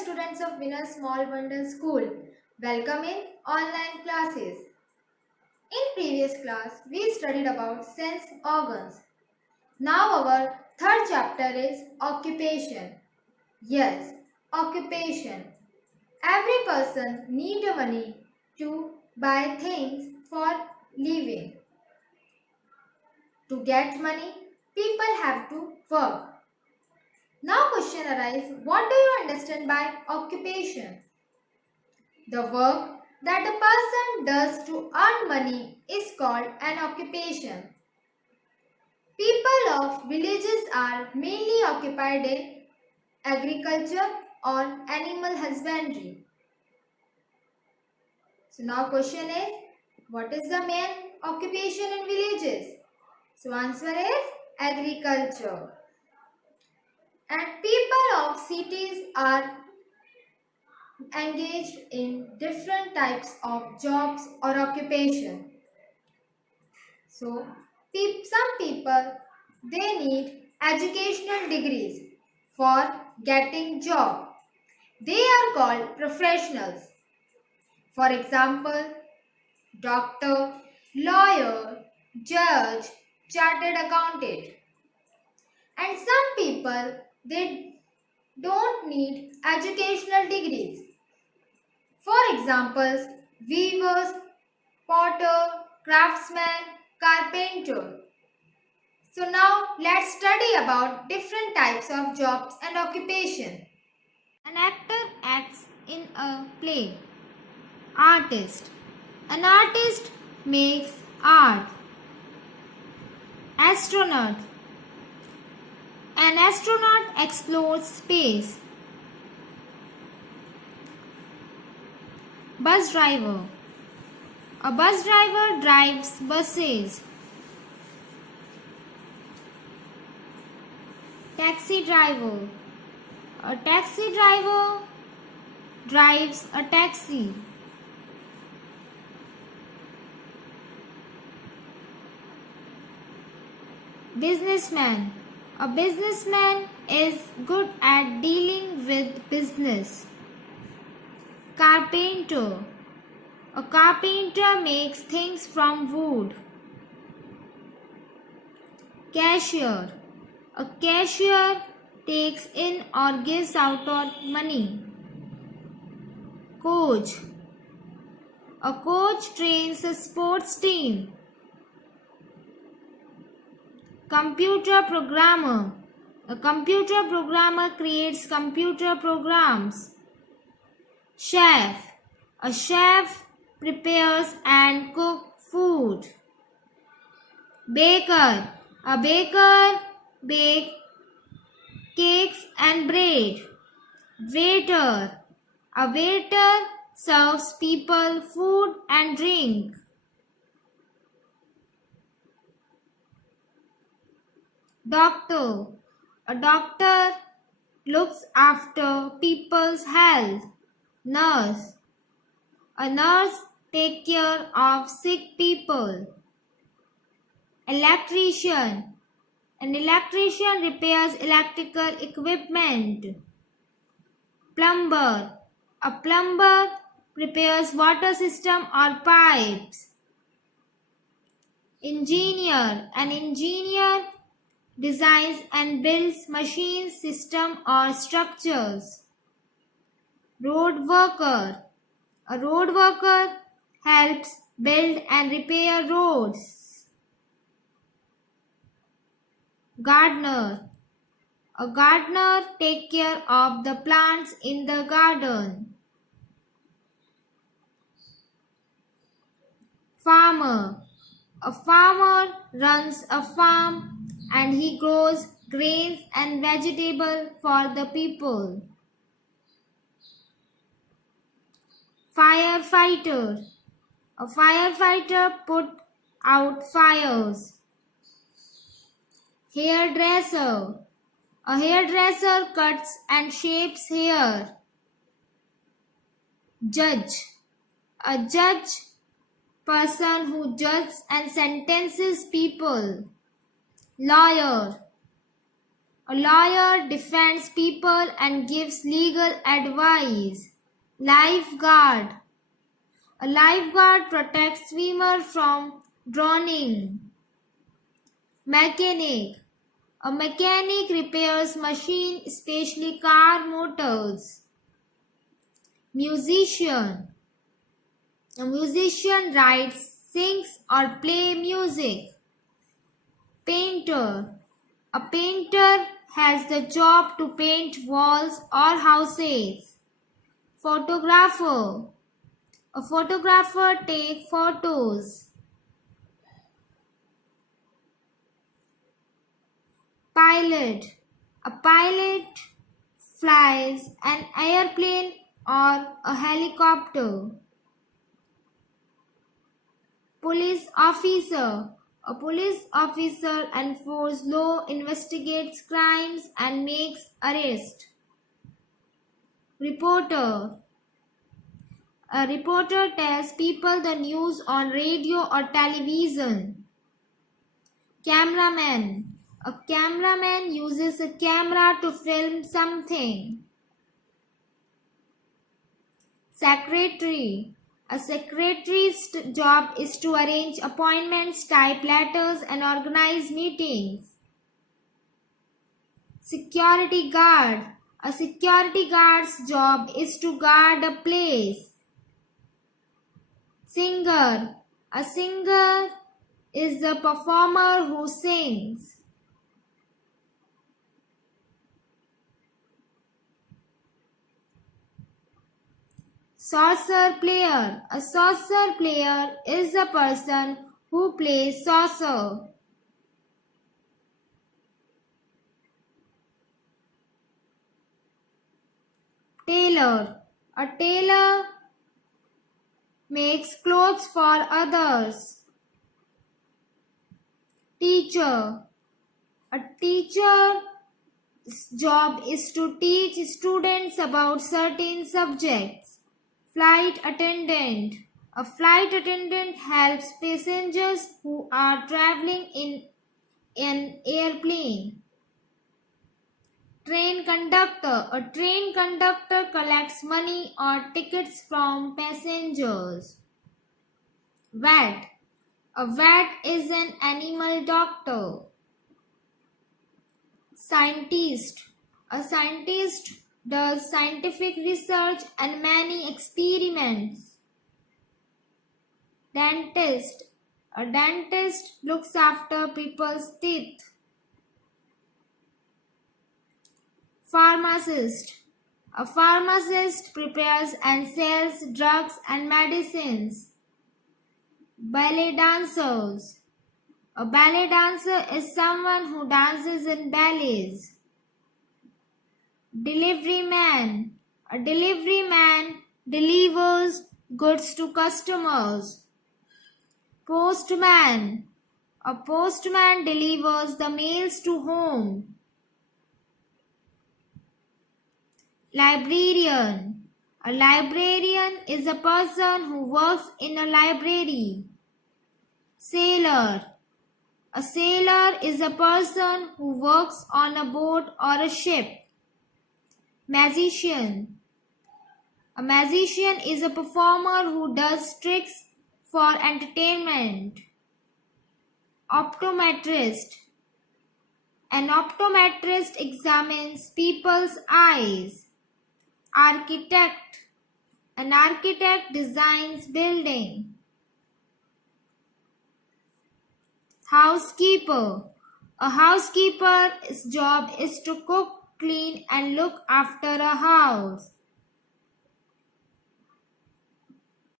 students of Winner Small Wonder School. Welcome in online classes. In previous class, we studied about sense organs. Now our third chapter is occupation. Yes, occupation. Every person needs money to buy things for living. To get money, people have to work. Now question arises, what do you understand by occupation? The work that a person does to earn money is called an occupation. People of villages are mainly occupied in agriculture or animal husbandry. So now question is, what is the main occupation in villages? So answer is agriculture. And people of cities are engaged in different types of jobs or occupation. So, some people they need educational degrees for getting job. They are called professionals. For example, doctor, lawyer, judge, chartered accountant. And some people they don't need educational degrees. For examples, weavers, potter, craftsman, carpenter. So now let's study about different types of jobs and occupation. An actor acts in a play. Artist. An artist makes art. Astronaut. An astronaut explores space. Bus driver. A bus driver drives buses. Taxi driver. A taxi driver drives a taxi. Businessman. A businessman is good at dealing with business. Carpenter. A carpenter makes things from wood. Cashier. A cashier takes in or gives out money. Coach. A coach trains a sports team. Computer programmer. A computer programmer creates computer programs. Chef. A chef prepares and cooks food. Baker. A baker bakes cakes and bread. Waiter. A waiter serves people food and drink. Doctor. A doctor looks after people's health. Nurse. A nurse takes care of sick people. Electrician. An electrician repairs electrical equipment. Plumber. A plumber repairs water system or pipes. Engineer. An engineer designs and builds machines, system or structures. Road worker. A road worker helps build and repair roads. Gardener. A gardener takes care of the plants in the garden. Farmer. A farmer runs a farm and he grows grains and vegetables for the people. Firefighter. A firefighter puts out fires. Hairdresser. A hairdresser cuts and shapes hair. Judge. A judge, person who judges and sentences people. Lawyer. A lawyer defends people and gives legal advice. Lifeguard. A lifeguard protects swimmer from drowning. Mechanic. A mechanic repairs machine, especially car motors. Musician. A musician writes, sings or play music. Painter. A painter has the job to paint walls or houses. Photographer. A photographer takes photos. Pilot. A pilot flies an airplane or a helicopter. Police officer. A police officer enforces law, investigates crimes and makes arrests. Reporter. A reporter tells people the news on radio or television. Cameraman. A cameraman uses a camera to film something. Secretary. A secretary's job is to arrange appointments, type letters, and organize meetings. Security guard. A security guard's job is to guard a place. Singer. A singer is the performer who sings. Saucer player. A saucer player is a person who plays saucer. Tailor. A tailor makes clothes for others. Teacher. A teacher's job is to teach students about certain subjects. Flight attendant. A flight attendant helps passengers who are traveling in an airplane. Train conductor. A train conductor collects money or tickets from passengers. Vet. A vet is an animal doctor. Scientist. A scientist does scientific research and many experiments. Dentist. A dentist looks after people's teeth. Pharmacist. A pharmacist prepares and sells drugs and medicines. Ballet dancers. A ballet dancer is someone who dances in ballets. Delivery man. A delivery man delivers goods to customers. Postman. A postman delivers the mails to home. Librarian. A librarian is a person who works in a library. Sailor. A sailor is a person who works on a boat or a ship. Magician. A magician is a performer who does tricks for entertainment. Optometrist. An optometrist examines people's eyes. Architect. An architect designs building. Housekeeper. A housekeeper's job is to cook, clean and look after a house.